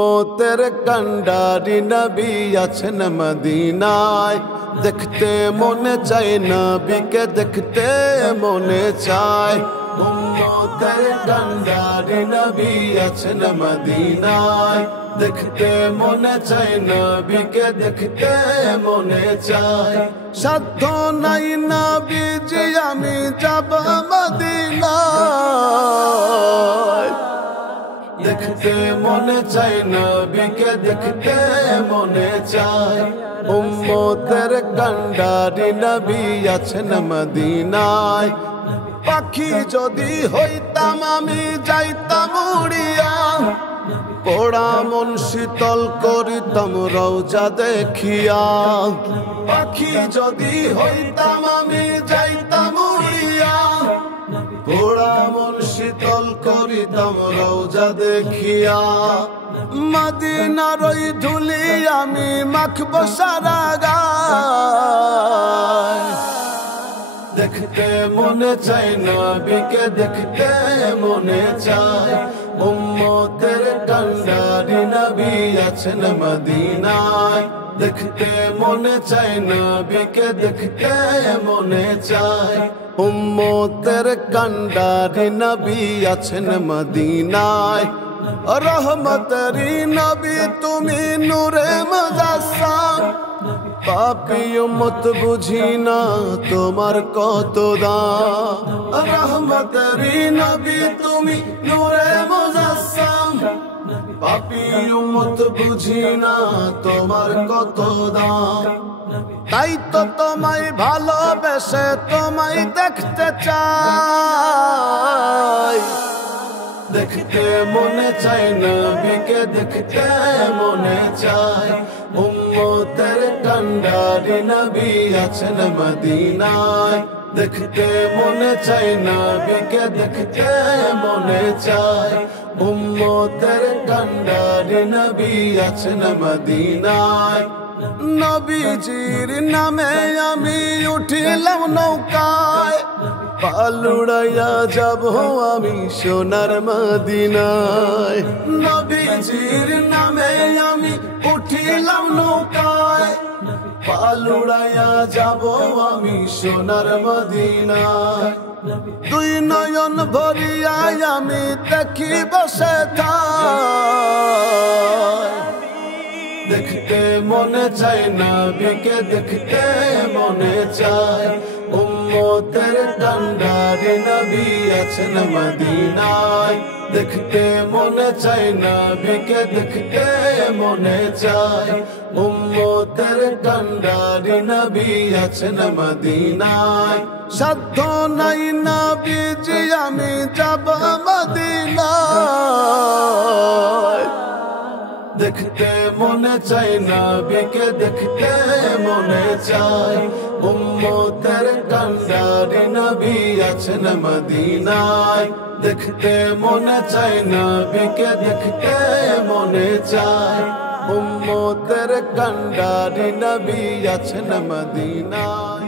উম্মতের কান্ডারি নবী আছেন মদিনায় দেখতে মনে চায় নবীকে দেখতে মনে চায় উম্মতের কান্ডারি নবী আছেন মদিনায় দেখতে মনে চায় নবীকে দেখতে মনে চায় সাধ্য নাই নবীজি আমি যাব মদিনায় দেখতে মনে চায় নবীকে দেখতে মনে চায় উম্মতের কান্ডারি নবী আছেন মদিনায় পাখি যদি হইতাম আমি যাইতাম উড়িয়া পোড়া মন শীতল করিতাম রওজা দেখিয়া পাখি যদি হইতাম আমি যাইতাম উড়িয়া পোড়া মন শীতল করিতাম রওজা দেখিয়া মদিনার ওই ধুলি আমি মাখব সারা গায় দেখতে মনে চায় নবীকে দেখতে মনে চায় উম্মতের কান্ডারি নবী আছেন মদিনায় দেখতে মনে চায় নবীকে দেখতে মনে চায় উম্মতের কান্ডারি নবী আছেন মদিনায় রহমতেরি নবী তুমি নূরে মুজাসসাম পাপী উম্মত বুঝি না তোমার কত দাম রহমতেরি নবী তুমি নূরে মুজাসসাম পাপী উম্মত বুঝি না তোমার কত দাম তাই তো তোমায় ভালোবেসে তোমায় দেখতে চাই দেখতে মনে চায় নবীকে দেখতে মনে চায় উম্মতের কান্ডারি নবী আছেন মদিনায় দেখতে মনে চায় নবীকে দেখতে মনে চায় উম্মতের কান্ডারি নবী আছেন মদিনায় নবীজির নামে আমি উঠিলাম নৌকায় পালুড়াইয়া যাব আমি সোনার মদিনায় নবীজির নামে আমি উঠিলাম নৌকায় পালুড়াইয়া যাব আমি সোনার মদিনায় দুই নয়ন ভরিয়াই আমি দেখি বসে থাই দেখতে মনে চায় নবীকে দেখতে মনে চায় উম্মতের কান্ডারি নবী আছেন মদিনায় দেখতে মনে চায় নবীকে দেখতে মনে চায় উম্মতের কান্ডারি নবী আছেন মদিনায় সাধ্য নাই নবীজি আমি যাব মদিনায় দেখতে মনে চায় নবীকে দেখতে মনে চায় উম্মতের কান্ডারি নবী আছেন মদিনায় দেখতে মনে চায় নবীকে দেখতে মনে চায় উম্মতের কান্ডারি নবী আছেন মদিনায়।